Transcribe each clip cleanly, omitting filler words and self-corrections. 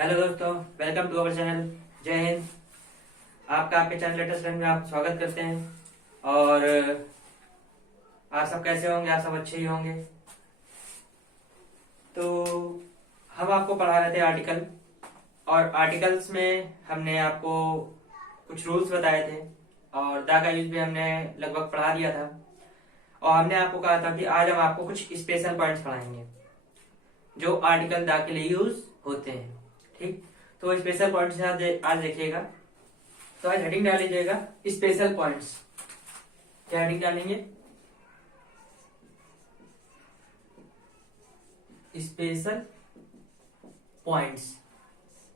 Hello दोस्तों, welcome to our channel. जय हिंद। आपका आपके चैनल लेटेस्ट लर्न में आप स्वागत करते हैं। और आप सब कैसे होंगे? आप सब अच्छे ही होंगे। तो हम आपको पढ़ा रहे थे आर्टिकल, और आर्टिकल्स में हमने आपको कुछ रूल्स बताए थे और दा का यूज भी हमने लगभग पढ़ा दिया था। और हमने आपको कहा था कि आज हम आपको कुछ स्पेशल पॉइंट्स पढ़ाएंगे जो आर्टिकल दा के लिए यूज होते हैं। ठीक, तो स्पेशल पॉइंट्स आज देखिएगा। तो आज हेडिंग डाल लीजिएगा स्पेशल पॉइंट्स। क्या हेडिंग डालेंगे? Special points.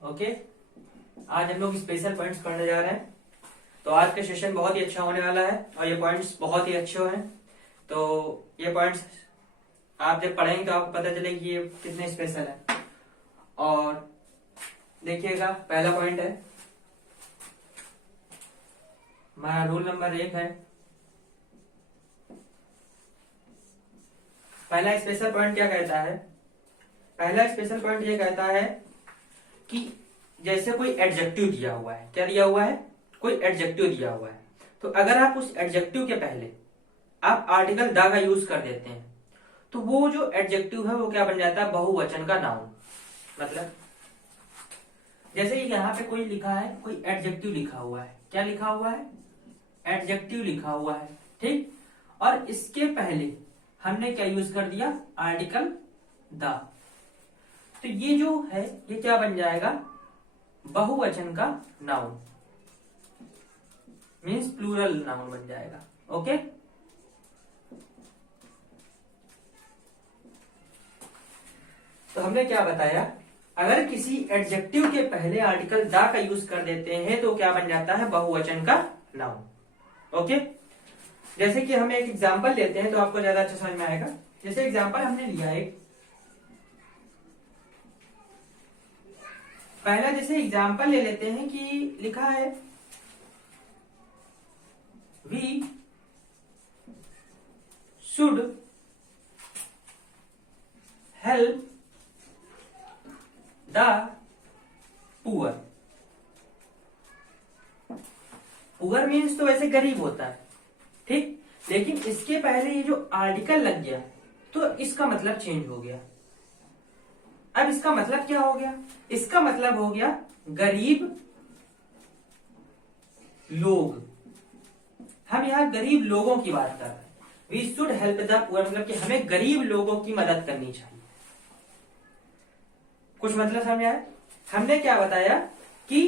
ओके, आज हम लोग स्पेशल पॉइंट्स पढ़ने जा रहे हैं। तो आज का सेशन बहुत ही अच्छा होने वाला है और ये पॉइंट्स बहुत ही अच्छे हैं। तो ये पॉइंट्स आप जब पढ़ेंगे तो आपको पता चलेगा कि ये कितने स्पेशल है। और देखिएगा, पहला पॉइंट है हमारा रूल नंबर 1 है। पहला स्पेशल पॉइंट क्या कहता है? पहला स्पेशल पॉइंट ये कहता है कि जैसे कोई एडजेक्टिव दिया हुआ है। क्या दिया हुआ है? कोई एडजेक्टिव दिया हुआ है। तो अगर आप उस एडजेक्टिव के पहले आप आर्टिकल द का यूज कर देते हैं तो वो जो एडजेक्टिव है वो क्या बन जाता है? बहुवचन का नाउन। मतलब जैसे यहाँ पे कोई लिखा है, कोई एडजेक्टिव लिखा हुआ है। क्या लिखा हुआ है? एडजेक्टिव लिखा हुआ है। ठीक, और इसके पहले हमने क्या यूज कर दिया? Article the. तो ये जो है ये क्या बन जाएगा? बहुवचन का नाउन, मीन्स प्लूरल नाउन बन जाएगा। ओके, तो हमने क्या बताया? अगर किसी एडजेक्टिव के पहले आर्टिकल द का यूज कर देते हैं तो क्या बन जाता है? बहुवचन का नाउन। ओके, जैसे कि हम एक एग्जांपल लेते हैं तो आपको ज्यादा अच्छा समझ में आएगा। जैसे एग्जांपल हमने लिया एक पहला, जैसे एग्जांपल ले लेते हैं कि लिखा है we should help the poor. Poor means तो वैसे गरीब होता है, ठीक, लेकिन इसके पहले ये जो आर्टिकल लग गया तो इसका मतलब चेंज हो गया। अब इसका मतलब क्या हो गया? इसका मतलब हो गया गरीब लोग। हम यहां गरीब लोगों की बात कर रहे हैं। We should help the poor, मतलब कि हमें गरीब लोगों की मदद करनी चाहिए। कुछ मतलब समझ आया? हमने क्या बताया कि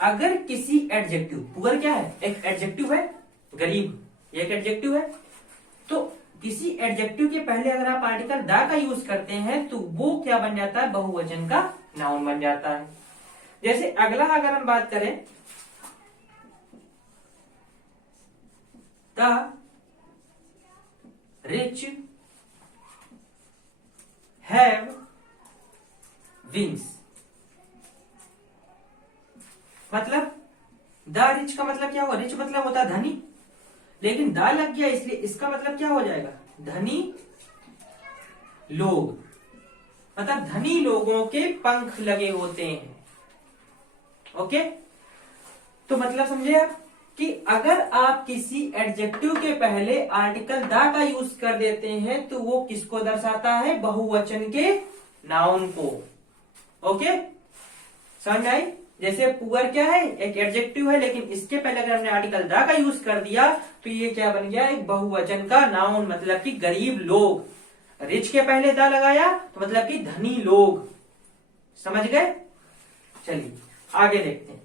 अगर किसी एडजेक्टिव, पुअर क्या है? एक एडजेक्टिव है, गरीब एक एडजेक्टिव है, तो किसी एडजेक्टिव के पहले अगर आप आर्टिकल द का यूज करते हैं तो वो क्या बन जाता है? बहुवचन का नाउन बन जाता है। जैसे अगला अगर हम बात करें, द रिच हैव विंग्स। मतलब द रिच का मतलब क्या हुआ? रिच मतलब होता है धनी, लेकिन द लग गया इसलिए इसका मतलब क्या हो जाएगा? धनी लोग, मतलब धनी लोगों के पंख लगे होते हैं। ओके, तो मतलब समझे आप कि अगर आप किसी एडजेक्टिव के पहले आर्टिकल द का यूज कर देते हैं तो वो किसको दर्शाता है? बहुवचन के नाउन को। ओके, समझ आई? जैसे पुअर क्या है? एक एडजेक्टिव है, लेकिन इसके पहले अगर हमने आर्टिकल द का यूज कर दिया तो ये क्या बन गया? एक बहुवचन का नाउन, मतलब कि गरीब लोग। रिच के पहले द लगाया तो मतलब कि धनी लोग। समझ गए? चलिए आगे देखते हैं।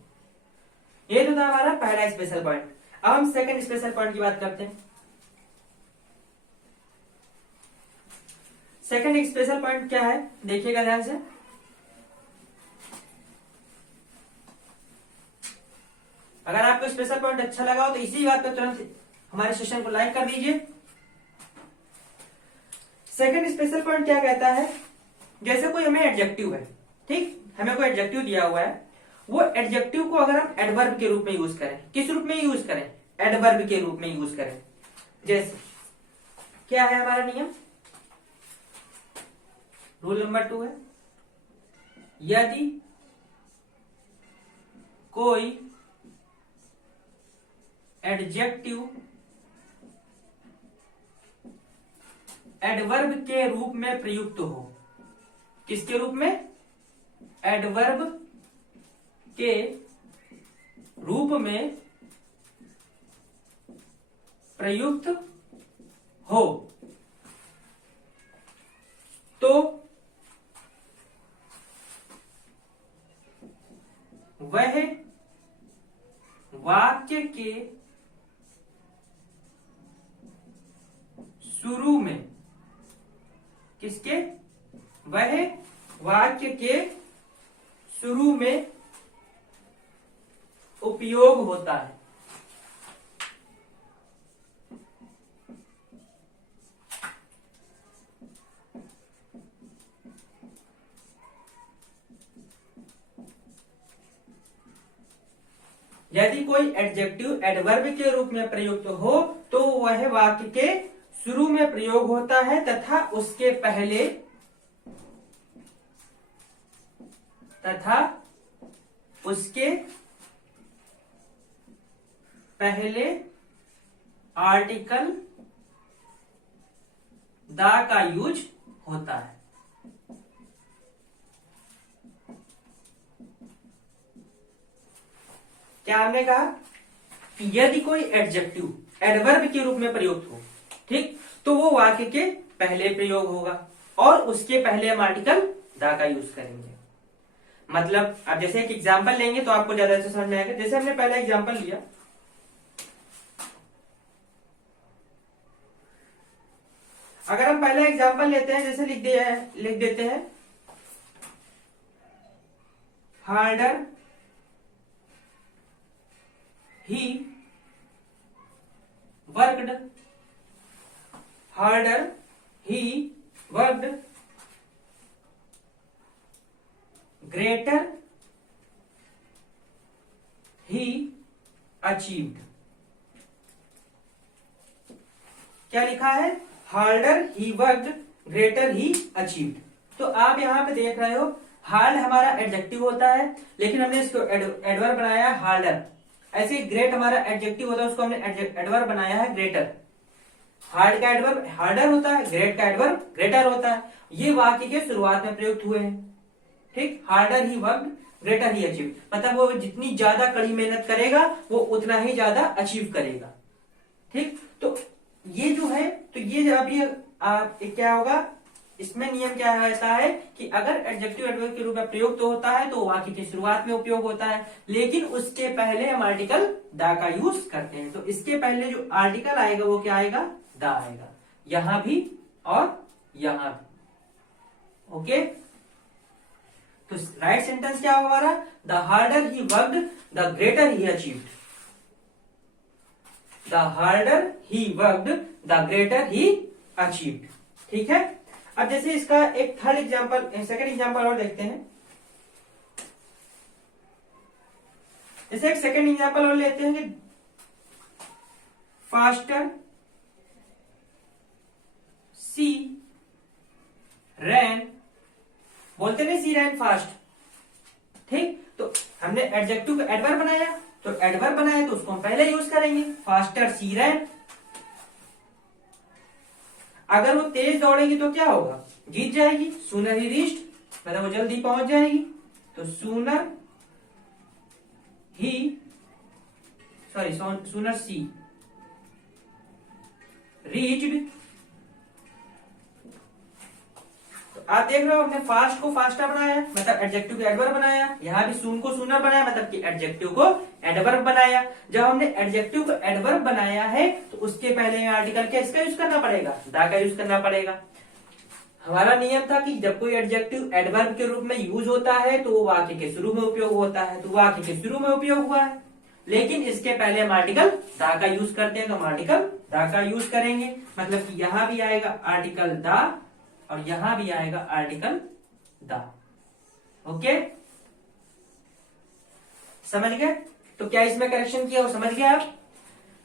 ये तो था हमारा पहला स्पेशल पॉइंट। अब हम सेकंड स्पेशल पॉइंट की बात करते हैं। सेकंड स्पेशल पॉइंट क्या है? देखिएगा ध्यान से। अगर आपको स्पेशल पॉइंट अच्छा लगा हो तो इसी बात पे तुरंत हमारे सेशन को लाइक कर दीजिए। सेकंड स्पेशल पॉइंट क्या कहता है? जैसे कोई हमें एडजेक्टिव है, ठीक, हमें कोई एडजेक्टिव दिया हुआ है, वो एडजेक्टिव को अगर हम एडवर्ब के रूप में यूज करें, किस रूप में यूज करें? एडवर्ब के रूप में यूज करें। जैसे क्या है हमारा नियम? रूल नंबर 2 है, यदि कोई एडजेक्टिव एडवर्ब के रूप में प्रयुक्त हो। किसके रूप में? एडवर्ब के रूप में प्रयुक्त हो तो वह वाक्य के शुरू में, किसके? वह वाक्य के शुरू में उपयोग होता है। यदि कोई एडजेक्टिव एडवर्ब के रूप में प्रयुक्त हो तो वह वाक्य के शुरू में प्रयोग होता है तथा उसके पहले आर्टिकल द का यूज होता है। क्या हमने कहा कि यदि कोई एडजेक्टिव एडवर्ब के रूप में प्रयुक्त हो, ठीक, तो वो वाक्य के पहले प्रयोग होगा और उसके पहले हम आर्टिकल द का यूज करेंगे। मतलब अब जैसे एक एग्जांपल लेंगे तो आपको ज्यादा अच्छा समझ में आएगा। जैसे हमने पहला एग्जांपल लिया, अगर हम पहला एग्जांपल लेते हैं, जैसे लिख देते हैं harder he worked, harder he worked, greater he achieved. क्या लिखा है? Harder he worked, greater he achieved. तो आप यहां पे देख रहे हो हार्ड हमारा एडजेक्टिव होता है, लेकिन हमने इसको एडवर्ब बनाया हार्डर। ऐसे ग्रेट हमारा एडजेक्टिव होता है, उसको हमने एडवर्ब बनाया है ग्रेटर। हार्ड का एडवर्ब हार्डर होता है, ग्रेट का एडवर्ब ग्रेटर होता है। ये वाक्य के शुरुआत में प्रयुक्त हुए हैं, ठीक। Harder he worked, greater he achieve, मतलब वो जितनी ज्यादा कड़ी मेहनत करेगा वो उतना ही ज्यादा अचीव करेगा, ठीक। तो ये जो है, तो ये अभी क्या होगा, इसमें नियम क्या रहता है कि अगर एडजेक्टिव एडवर्ब के रूप में प्रयुक्त तो होता है तो वाक्य की शुरुआत में उपयोग होता है, लेकिन उसके पहले हम आर्टिकल द का यूज करते हैं। तो इसके पहले जो आर्टिकल आएगा वो क्या आएगा? द आएगा, यहां भी और यहां भी। ओके, तो राइट सेंटेंस क्या होगा हमारा? The harder he worked, the greater he achieved. The harder he worked, the greater he achieved, ठीक है। अब जैसे इसका एक थर्ड एग्जांपल, सेकंड एग्जांपल और देखते हैं। जैसे एक सेकंड एग्जांपल और लेते हैं कि फास्टर सी रैन, बोलते नहीं सी रैन फास्ट, ठीक। तो हमने एडजेक्टिव को एडवर्ब बनाया, तो एडवर्ब बनाया तो उसको हम पहले यूज करेंगे, फास्टर सी रैन। अगर वो तेज दौड़ेगी तो क्या होगा? जीत जाएगी। सूनर ही रीच्ड, मतलब वो जल्दी पहुंच जाएगी, तो सूनर सी रीच्ड। तो आप देख रहे हो हमने फास्ट को फास्टर बनाया, मतलब एडजेक्टिव को एडवर्ब बनाया, यहां भी सून को सूनर बनाया, मतलब कि एडजेक्टिव को एडवर्ब बनाया। जब हमने एडजेक्टिव को एडवर्ब बनाया है तो उसके पहले आर्टिकल क्या इसका यूज करना पड़ेगा? द का यूज करना पड़ेगा। हमारा नियम था कि जब कोई एडजेक्टिव एडवर्ब के रूप में यूज होता है तो वो वाक्य के शुरू में उपयोग होता है, तो वाक्य के शुरू में उपयोग हुआ है, लेकिन इसके पहले हम आर्टिकल द का यूज करते हैं, तो हम आर्टिकल द का यूज करेंगे। मतलब कि यहां भी आएगा आर्टिकल द और यहां भी आएगा आर्टिकल द। ओके, समझ गए? तो क्या इसमें करेक्शन किया हो? समझ गए आप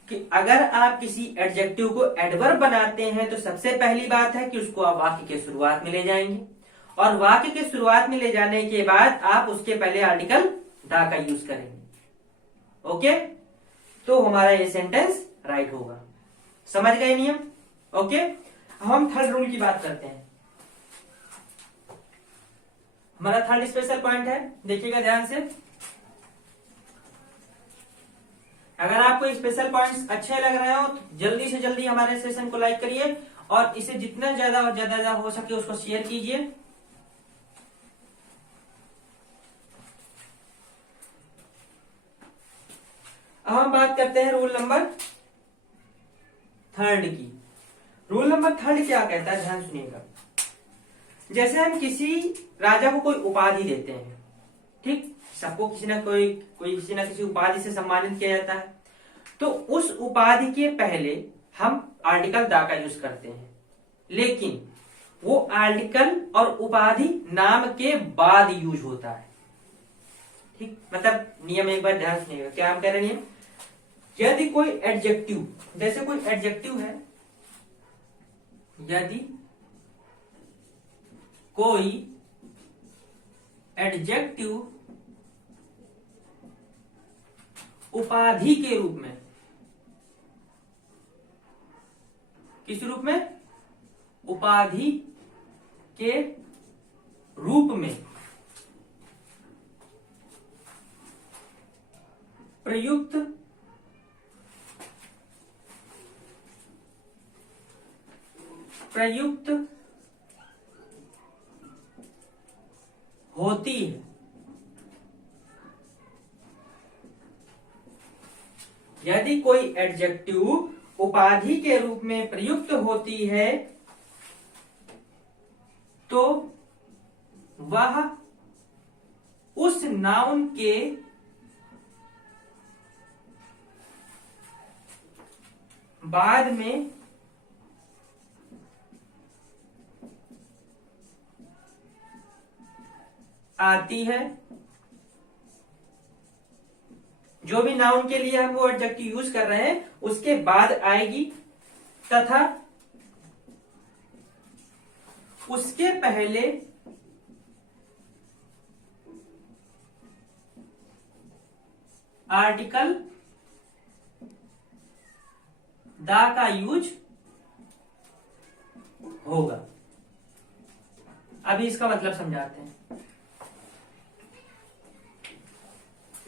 कि अगर आप किसी एडजेक्टिव को एडवर्ब बनाते हैं तो सबसे पहली बात है कि उसको आप वाक्य के शुरुआत में ले जाएंगे, और वाक्य के शुरुआत में ले जाने के बाद आप उसके पहले आर्टिकल द का यूज करेंगे। ओके, तो हमारा ये सेंटेंस राइट होगा। समझ गए नियम? ओके, अब हम थर्ड रूल की बात करते हैं। हमारा थर्ड स्पेशल पॉइंट है, देखिएगा ध्यान से। अगर आपको स्पेशल पॉइंट्स अच्छे लग रहे हो तो जल्दी से जल्दी हमारे सेशन को लाइक करिए और इसे जितना ज्यादा हो सके उसको शेयर कीजिए। अब हम बात करते हैं रूल नंबर थर्ड की। रूल नंबर थर्ड क्या कहता है, ध्यान सुनिएगा। जैसे हम किसी राजा को कोई उपाधि देते हैं, ठीक, सबको किसी ना किसी उपाधि से सम्मानित किया जाता है, तो उस उपाधि के पहले हम आर्टिकल दा का यूज करते हैं, लेकिन वो आर्टिकल और उपाधि नाम के बाद यूज होता है। ठीक, मतलब नियम एक बार ध्यान सुनिएगा। क्या हम कह रहे हैं नियम? यदि कोई एडजेक्टिव, जैसे कोई एडजेक्टिव है, यदि कोई एडजेक्टिव उपाधि के रूप में, किस रूप में? उपाधि के रूप में प्रयुक्त होती है, यदि कोई एडजेक्टिव उपाधि के रूप में प्रयुक्त होती है तो वह उस नाउन के बाद में आती है। जो भी नाउन के लिए हम वो एडजेक्टिव यूज कर रहे हैं उसके बाद आएगी, तथा उसके पहले आर्टिकल दा का यूज होगा। अभी इसका मतलब समझाते हैं।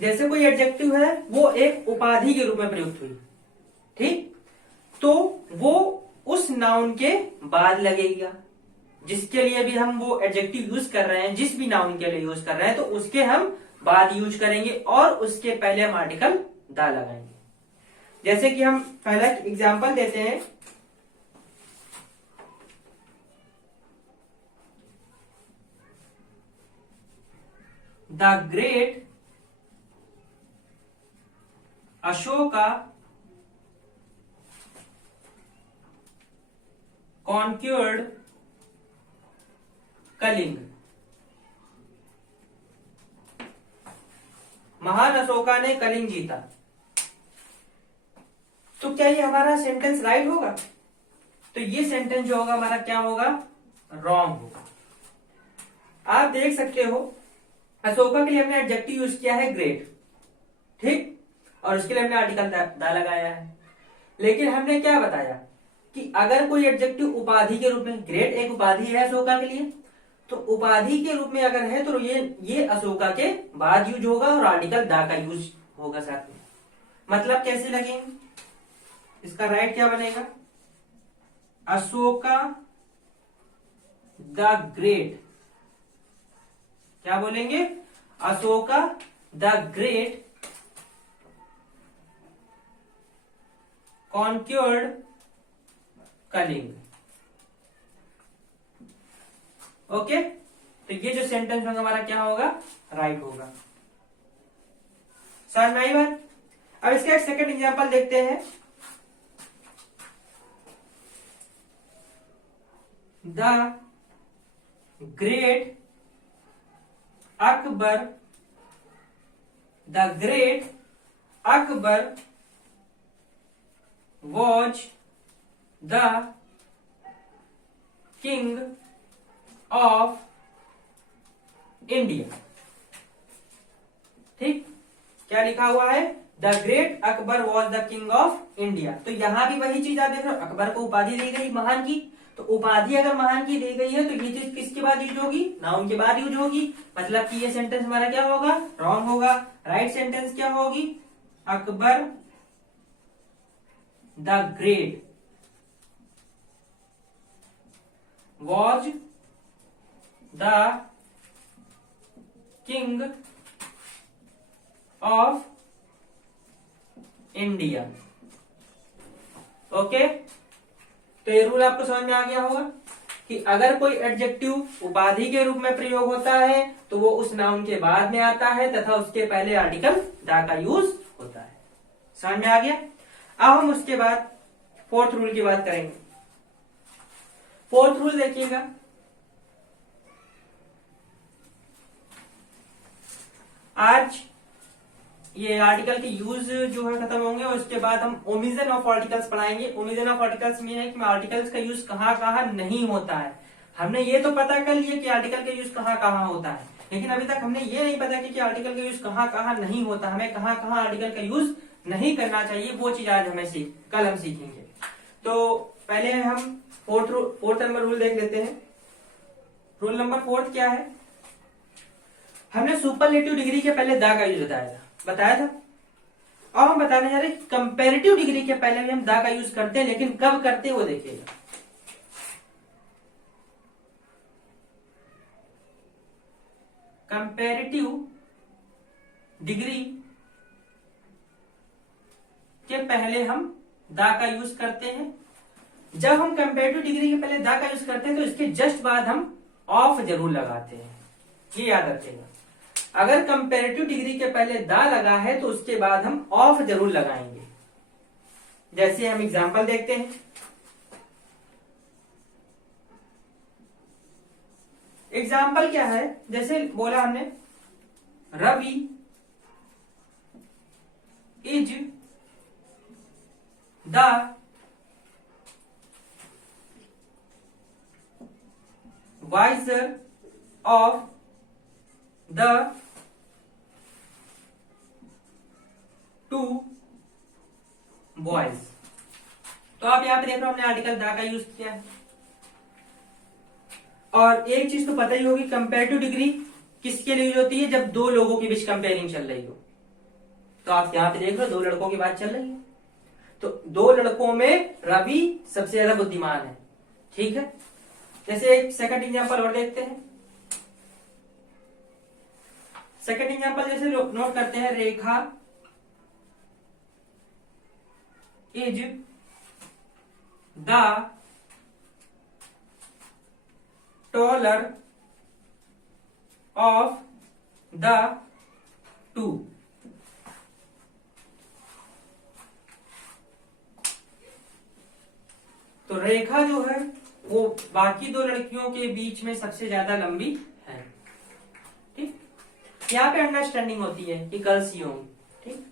जैसे कोई एडजेक्टिव है, वो एक उपाधि के रूप में प्रयुक्त हुई, ठीक, तो वो उस नाउन के बाद लगेगा। जिसके लिए भी हम वो एडजेक्टिव यूज कर रहे हैं, जिस भी नाउन के लिए यूज कर रहे हैं, तो उसके हम बाद यूज करेंगे और उसके पहले हम आर्टिकल दा लगाएंगे। जैसे कि हम पहला एग्जांपल देते हैं, द ग्रेट अशोका कॉन्क्यूर्ड कलिंग। महान अशोका ने कलिंग जीता। तो क्या ये हमारा सेंटेंस राइट होगा? तो ये सेंटेंस जो होगा हमारा क्या होगा? रॉन्ग होगा। आप देख सकते हो, अशोका के लिए हमने एडजेक्टिव यूज किया है ग्रेट, ठीक, और उसके लिए हमने आर्टिकल दा लगाया है। लेकिन हमने क्या बताया कि अगर कोई एडजेक्टिव उपाधि के रूप में, ग्रेट एक उपाधि है अशोका के लिए, तो उपाधि के रूप में अगर है तो ये अशोका के बाद यूज होगा और आर्टिकल दा का यूज होगा साथ में। मतलब कैसे लगेंगे? इसका राइट क्या बनेगा? अशोका द ग्रेट, क्या बोलेंगे? Ashoka the great conquered Kalinga. Okay, तो ये जो सेंटेंस होगा हमारा क्या होगा? राइट होगा। समझ में आई बात? अब इसका एक सेकंड एग्जांपल देखते हैं। The great Akbar, the great Akbar was the king of India। ठीक, क्या लिखा हुआ है? The great Akbar was the king of India. तो यहां भी वही चीज आप देख रहे हो, अकबर को उपाधि दी गई महान की, तो उपाधि अगर महान की दी गई है तो ये चीज किसके बाद यूज होगी, नाउन के बाद यूज होगी, मतलब कि ये सेंटेंस हमारा क्या होगा, रॉन्ग होगा। राइट सेंटेंस क्या होगी, Akbar the great was the king of India. Okay, तो ये रूल आपको समझ में आ गया होगा कि अगर कोई एडजेक्टिव उपाधि के रूप में प्रयोग होता है तो वो उस नाउन के बाद में आता है तथा उसके पहले आर्टिकल द का यूज होता है। समझ में आ गया। अब हम उसके बाद फोर्थ रूल की बात करेंगे। फोर्थ रूल देखिएगा, आज ये आर्टिकल के यूज जो है खत्म होंगे और उसके बाद हम ओमिजन ऑफ आर्टिकल्स पढ़ाएंगे। ओमिजन ऑफ आर्टिकल्स में है कि आर्टिकल्स का यूज कहाँ कहाँ नहीं होता है। हमने ये तो पता कर लिया कि आर्टिकल का यूज कहाँ कहाँ होता है, लेकिन अभी तक हमने ये नहीं पता कि आर्टिकल का यूज कहाँ कहाँ नहीं होता, हमें कहाँ कहाँ आर्टिकल का यूज नहीं करना चाहिए, वो चीज आज हमें कल हम सीखेंगे। तो पहले हम फोर्थ नंबर रूल देख लेते हैं। रूल नंबर फोर्थ क्या है, हमने सुपरलेटिव डिग्री के पहले द का यूज बताया था। अब हम बताने जा रहे हैं कंपैरेटिव डिग्री के पहले भी हम द का यूज करते हैं, लेकिन कब करते हैं वो देखिएगा। कंपैरेटिव डिग्री के पहले हम द का यूज करते हैं। जब हम कंपैरेटिव डिग्री के पहले द का यूज करते हैं तो इसके जस्ट बाद हम ऑफ जरूर लगाते हैं, ये याद रखिएगा। अगर कंपैरेटिव डिग्री के पहले द लगा है तो उसके बाद हम ऑफ जरूर लगाएंगे। जैसे हम एग्जांपल देखते हैं। एग्जाम्पल क्या है, जैसे बोला हमने Ravi is the wiser of the two boys. तो आप यहां पे देख रहे हो हमने आर्टिकल द का यूज किया है। और एक चीज तो पता ही होगी, कंपैरेटिव डिग्री किसके लिए यूज होती है, जब दो लोगों के बीच कंपेयरिंग चल रही हो। तो आप यहां पे देख रहे हो दो लड़कों की बात चल रही है, तो दो लड़कों में रवि सबसे ज्यादा बुद्धिमान है, ठीक है। जैसे एक सेकंड एग्जांपल और देखते हैं। सेकंड एग्जांपल जैसे नोट करते हैं, Rekha is the taller of the two. तो रेखा जो है वो बाकी दो लड़कियों के बीच में सबसे ज्यादा लंबी है, ठीक। यहां पे अंडरस्टैंडिंग होती है कि गर्ल्स ही होंगी, ठीक।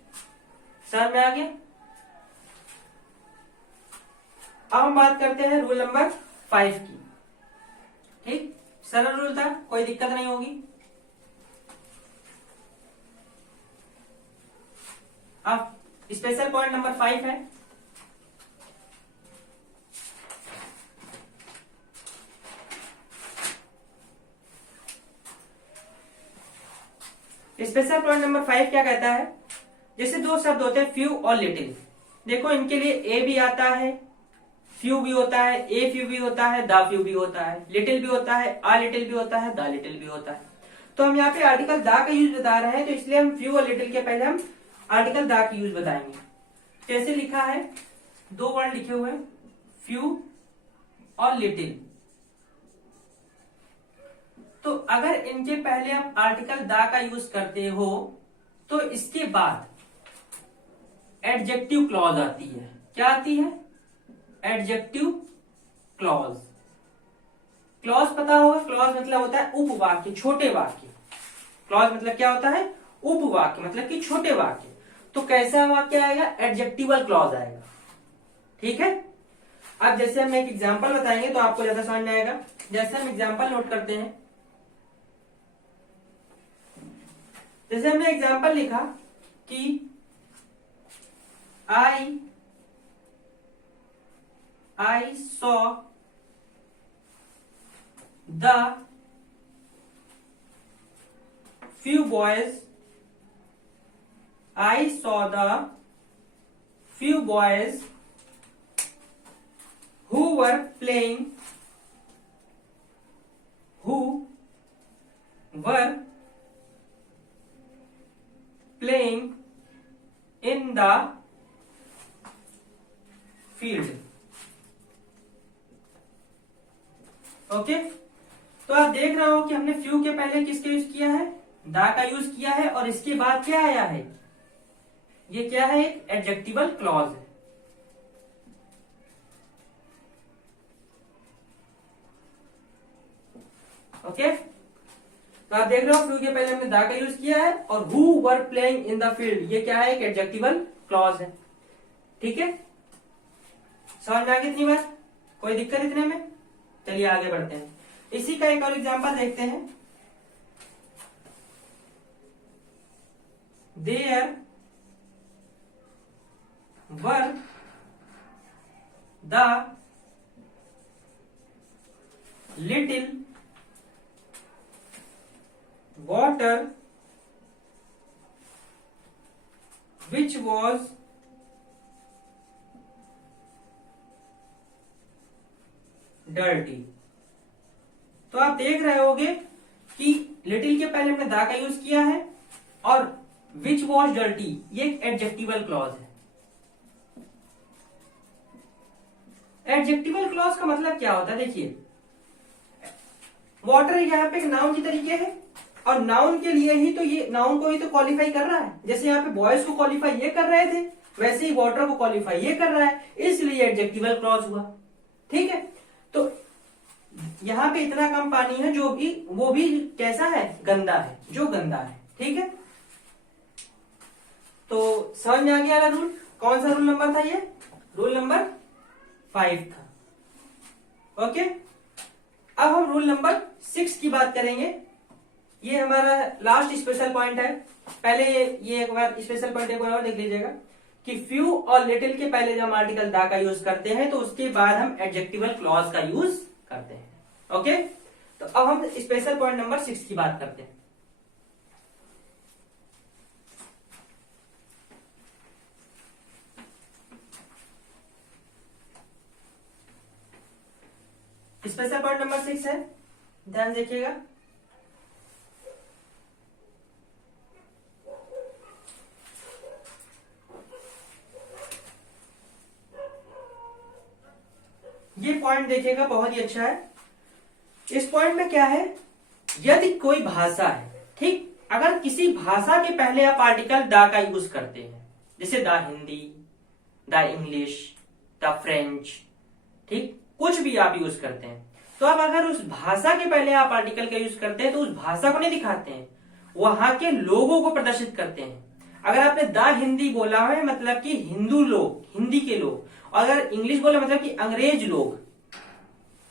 समझ में आ गया। अब हम बात करते हैं रूल नंबर 5 की, ठीक। सरल रूल था, कोई दिक्कत नहीं होगी। अब स्पेशल पॉइंट नंबर 5 है, स्पेशल पॉइंट नंबर 5 क्या कहता है, जैसे दो शब्द होते हैं फ्यू और लिटिल। देखो इनके लिए ए भी आता है, फ्यू भी होता है, ए फ्यू भी होता है, द फ्यू भी होता है, लिटिल भी होता है, आ लिटिल भी होता है, द लिटिल भी होता है। तो हम यहाँ पे आर्टिकल द का यूज बता रहे हैं, तो इसलिए हम फ्यू और लिटिल के पहले हम आर्टिकल द की यूज बताएंगे। कैसे लिखा है, दो वर्ड लिखे हुए हैं, फ्यू और लिटिल। तो अगर इनके पहले आप आर्टिकल द का यूज करते हो तो इसके बाद एडजेक्टिव क्लॉज आती है। क्या आती है, एडजेक्टिव क्लॉज। क्लॉज पता होगा, क्लॉज मतलब होता है उपवाक्य, छोटे वाक्य। क्लॉज मतलब क्या होता है, उपवाक्य, मतलब कि छोटे वाक्य। तो कैसा वाक्य आएगा, एडजेक्टिवल क्लॉज आएगा, ठीक है। अब जैसे हम एक एग्जांपल बताएंगे तो आपको ज्यादा समझ में आएगा। जैसे हम एग्जांपल नोट करते हैं, जैसे हमने एग्जांपल लिखा कि I saw the few boys. I saw the few boys who were playing in the field. Okay, तो आप देख रहे हो कि हमने फ्यू के पहले किसका यूज किया है, दा का यूज किया है, और इसके बाद क्या आया है, ये क्या है, एक एडजेक्टिवल क्लॉज है। ओके, तो आप देख रहे हो फ्यू के पहले हमने दा का यूज किया है, और who were playing in the field, ये क्या है, एक एडजेक्टिवल क्लॉज है। ठीक है, समझ में आ गई इतनी बात, कोई दिक्कत इतने में? चलिए आगे बढ़ते हैं। इसी का एक और एग्जांपल देखते हैं। There were the little water which was dirty। तो आप देख रहे होगे कि लिटिल के पहले हमने दा का यूज किया है, और which was dirty ये एक एडजेक्टिवल क्लॉज है। एडजेक्टिवल क्लॉज का मतलब क्या होता है, देखिए वाटर यहाँ पे एक नाउन की तरीके है, और नाउन के लिए ही तो ये नाउन को ही तो क्वालिफाई कर रहा है। जैसे यहाँ पे बॉयज को क्वालिफाई ये कर रहे थे, वैसे ही वाटर को क्वालिफाई ये कर रहा है, इसलिए एडजेक्टिवल क्लॉज हुआ। ठीक है, तो यहाँ पे इतना कम पानी है, जो भी वो भी कैसा है, गंदा है, जो गंदा है। ठीक है, तो समझ में आ गया वाला रूल। कौन सा रूल नंबर था ये, रूल नंबर 5 था। ओके, अब हम रूल नंबर 6 की बात करेंगे। ये हमारा लास्ट स्पेशल पॉइंट है। पहले ये एक बार स्पेशल पॉइंट एक बार और देख लीजिएगा कि फ्यू और लिटिल के पहले जब हम आर्टिकल दा का यूज करते हैं, तो उसके बाद हम एडजेक्टिवल क्लॉज का यूज करते हैं। ओके, तो अब हम स्पेशल पॉइंट नंबर 6 की बात करते हैं। स्पेशल पॉइंट नंबर 6 है, ध्यान देखिएगा। ये पॉइंट देखिएगा, बहुत ही अच्छा है। इस पॉइंट में क्या है, यदि कोई भाषा है, ठीक, अगर किसी भाषा के पहले आप आर्टिकल दा का यूज करते हैं, जैसे the Hindi, the English, the French, ठीक, कुछ भी आप यूज करते हैं, तो अब अगर उस भाषा के पहले आप आर्टिकल का यूज करते हैं, तो उस भाषा को नहीं दिखाते हैं, वहां के लोगों को प्रदर्शित करते हैं। अगर आपने द हिंदी बोला है, मतलब कि हिंदू लोग, हिंदी के लोग, अगर इंग्लिश बोले मतलब कि अंग्रेज लोग।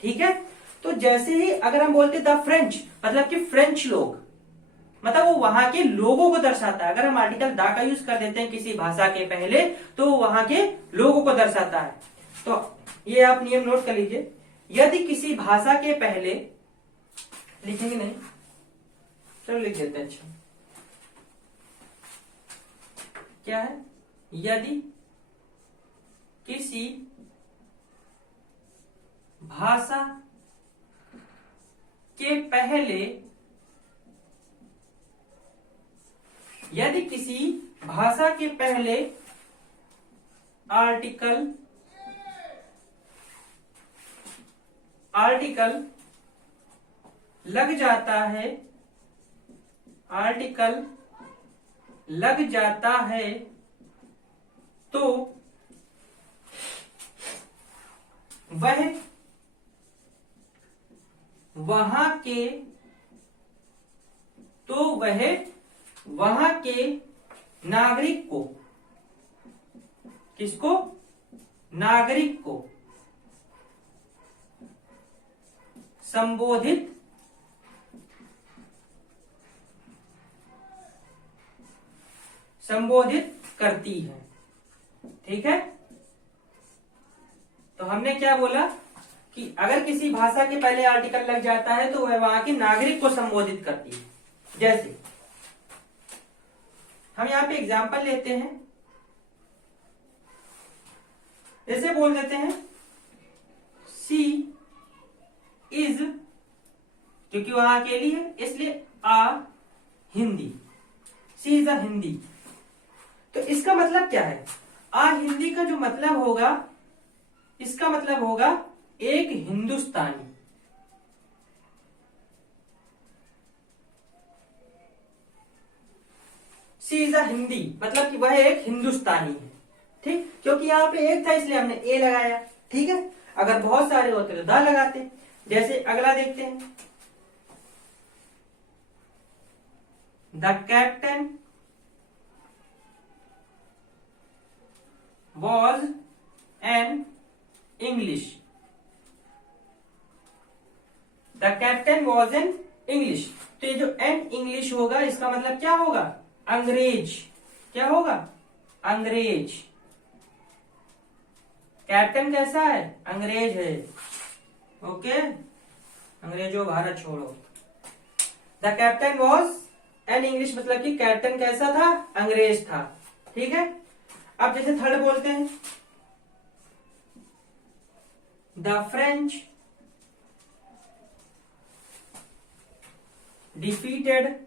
ठीक है, तो जैसे ही अगर हम बोलते द फ्रेंच, मतलब कि फ्रेंच लोग, मतलब वो वहां के लोगों को दर्शाता है। अगर हम आर्टिकल दा का यूज कर देते हैं किसी भाषा के पहले, तो वहां के लोगों को दर्शाता है। तो ये आप नियम नोट कर लीजिए, यदि किसी भाषा के पहले, लिखेंगे नहीं, चलो लिख देते हैं। अच्छा, क्या है, यदि किसी भाषा के पहले, यदि किसी भाषा के पहले आर्टिकल लग जाता है, आर्टिकल लग जाता है, तो वह वहां के नागरिक को, किसको, नागरिक को संबोधित करती है। ठीक है, तो हमने क्या बोला कि अगर किसी भाषा के पहले आर्टिकल लग जाता है तो वह वहां के नागरिक को संबोधित करती है। जैसे हम यहां पे एग्जाम्पल लेते हैं, जैसे बोल देते हैं सी इज, क्योंकि वहां अकेली है इसलिए आ हिंदी, सी इज अ हिंदी। तो इसका मतलब क्या है, आ हिंदी का जो मतलब होगा, इसका मतलब होगा एक हिंदुस्तानी। सी इज अ हिंदी मतलब कि वह एक हिंदुस्तानी है, ठीक, क्योंकि यहां पे एक था इसलिए हमने ए लगाया, ठीक है। अगर बहुत सारे होते तो दा लगाते। जैसे अगला देखते हैं, the captain was an English, the captain was an English. तो ये जो एन इंग्लिश होगा इसका मतलब क्या होगा, अंग्रेज। क्या होगा, अंग्रेज। कैप्टन कैसा है, अंग्रेज है। ओके, अंग्रेजों भारत छोड़ो। The captain was an English मतलब कि कैप्टन कैसा था, अंग्रेज था, ठीक है। अब जैसे थर्ड बोलते हैं, द फ्रेंच डिफीटेड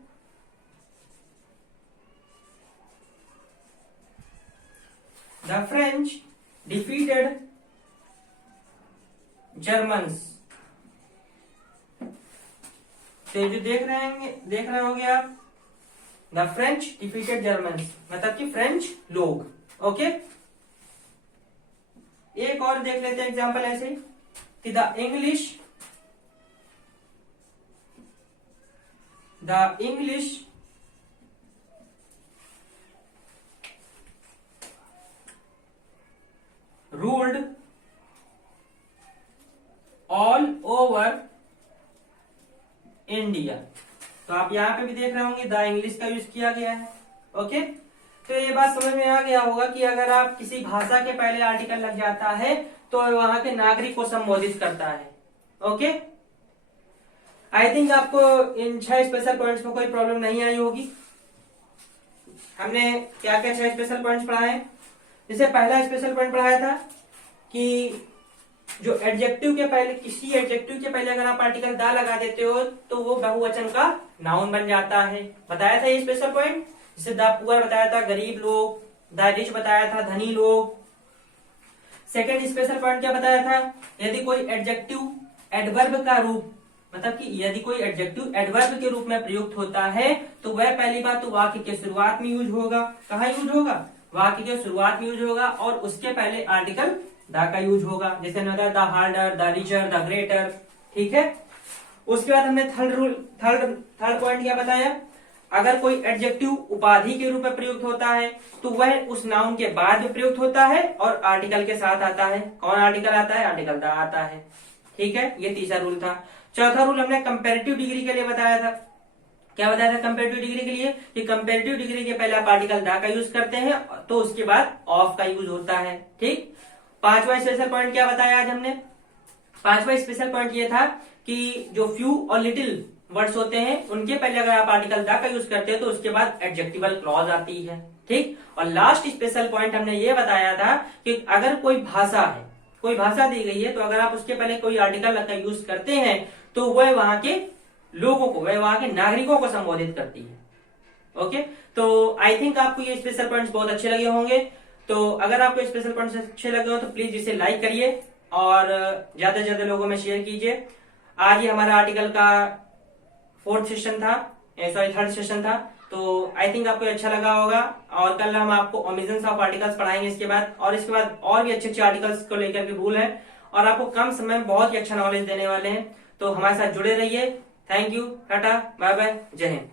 जर्मन्स। तो जो देख रहे होंगे आप, द फ्रेंच डिफीटेड जर्मन्स मतलब कि फ्रेंच लोग। ओके, एक और देख लेते हैं एग्जांपल ऐसे ही कि the English ruled all over India. तो आप यहां पे भी देख रहे होंगे द इंग्लिश का यूज किया गया है। ओके, तो ये बात समझ में आ गया होगा कि अगर आप किसी भाषा के पहले आर्टिकल लग जाता है तो वहां के नागरिक को संबोधित करता है। ओके, आई थिंक आपको इन 6 स्पेशल पॉइंट्स में कोई प्रॉब्लम नहीं आई होगी। हमने क्या क्या 6 स्पेशल पॉइंट्स पढ़ाए। जैसे पहला स्पेशल पॉइंट पढ़ाया था कि जो एडजेक्टिव के पहले, किसी एडजेक्टिव के पहले अगर आप आर्टिकल दा लगा देते हो तो वो बहुवचन का नाउन बन जाता है। बताया था ये स्पेशल पॉइंट। जैसे द पुअर बताया था गरीब लोग, द रिच बताया था धनी लोग। सेकेंड स्पेशल पॉइंट क्या बताया था, यदि कोई एडजेक्टिव एडवर्ब का रूप, मतलब कि यदि कोई एडजेक्टिव एडवर्ब के रूप में प्रयुक्त होता है तो वह पहली बात तो वाक्य के शुरुआत में यूज होगा। कहाँ यूज होगा, वाक्य के शुरुआत में यूज होगा और उसके पहले आर्टिकल द का यूज होगा। जैसे the harder, the richer, the greater, ठीक है। उसके बाद हमने थर्ड पॉइंट क्या बताया, अगर कोई एडजेक्टिव उपाधि के रूप में प्रयुक्त होता है तो वह उस नाउन के बाद में प्रयुक्त होता है और आर्टिकल के साथ आता है। कौन आर्टिकल आता है, आर्टिकल द आता है, ठीक है। ये तीसरा रूल था। चौथा रूल हमने कंपैरेटिव डिग्री के लिए बताया था। क्या बताया था कंपैरेटिव डिग्री के लिए, कि कंपैरेटिव डिग्री के पहले आप आर्टिकल द का यूज करते हैं तो उसके बाद ऑफ का यूज होता है, ठीक। पांचवा स्पेशल पॉइंट क्या बताया आज हमने, पांचवा स्पेशल पॉइंट ये था कि जो फ्यू और लिटिल वर्ड्स होते हैं उनके पहले अगर आप आर्टिकल द का यूज करते हो तो उसके बाद एडजेक्टिवल क्लॉज आती है, ठीक। और लास्ट स्पेशल पॉइंट हमने ये बताया था कि अगर कोई भाषा है, कोई भाषा दी गई है तो अगर आप उसके पहले कोई आर्टिकल का यूज करते हैं तो वह वहां के लोगों को, वह वहां के नागरिकों को संबोधित करती है। ओके, तो आई थिंक आपको ये स्पेशल पॉइंट्स बहुत अच्छे लगे होंगे। तो अगर आपको स्पेशल पॉइंट्स अच्छे लगे हो तो प्लीज इसे लाइक करिए और ज्यादा से ज्यादा लोगों में शेयर कीजिए। आज ही हमारा आर्टिकल का थर्ड सेशन था, तो आई थिंक आपको अच्छा लगा होगा। और कल हम आपको ओमिजन्स ऑफ आर्टिकल्स पढ़ाएंगे इसके बाद, और इसके बाद और भी अच्छे अच्छे आर्टिकल्स को लेकर के रूल है और आपको कम समय में बहुत ही अच्छा नॉलेज देने वाले हैं। तो हमारे साथ जुड़े रहिए। Thank you, tata, bye bye, जय हिंद।